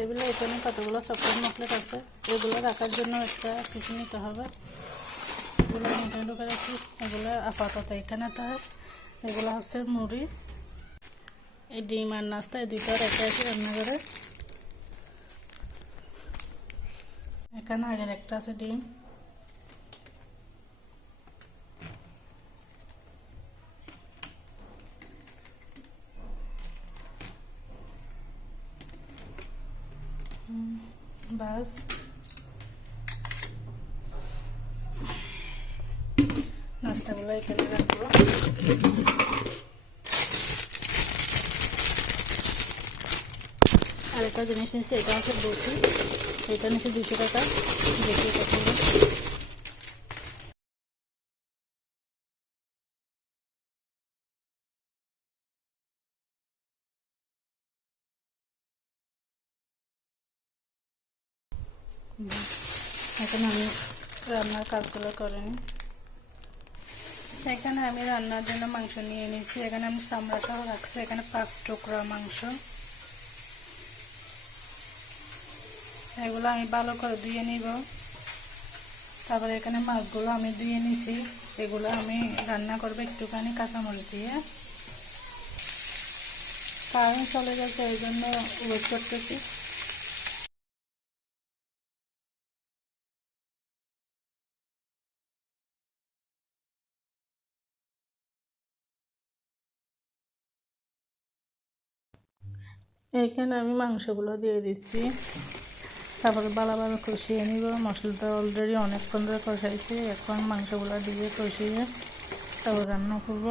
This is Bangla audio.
টেবিলে এখানে কতগুলো চকলেট মকলেট আছে, এগুলো রাখার জন্য একটা কিছু নিতে হবে। এগুলো এখানে ঢুকে রাখি, এগুলো আপাতত এখানে থাকে এগুলো হচ্ছে মুড়ি, এই ডিম আর নাস্তা, এই দুইটা রেখে আছি রান্না করে এখানে আগের একটা আছে ডিম। বাস নাস্তাগুলো এখানে রাখব আরেকটা জিনিস নিচ্ছি এটা হচ্ছে বটি এটা নিচ্ছে দুশো টাকা দেখি এখন আমি রান্নার কাজগুলো করে নিই। এখানে আমি রান্নার জন্য মাংস নিয়ে নিয়েছি। এখানে আমি চামড়াটাও রাখছি। এখানে পাঁচ টুকরা মাংস। এগুলো আমি ভালো করে ধুয়ে নিব। তারপরে এখানে মাছগুলো আমি ধুয়ে নিছি। এগুলো আমি রান্না করব একটুখানি কাঁচামরিচ দিয়ে। কারণ চলে গেছে ওই জন্য ওয়েট করতেছি। এখানে আমি মাংসগুলো দিয়ে দিচ্ছি। তারপরে ভালো ভালোভাবে কষিয়ে নিব। মশলাটা অলরেডি অনেকক্ষণ ধরে কষাইছি। এখন মাংসগুলো দিয়ে কষিয়ে তারপর রান্না করব।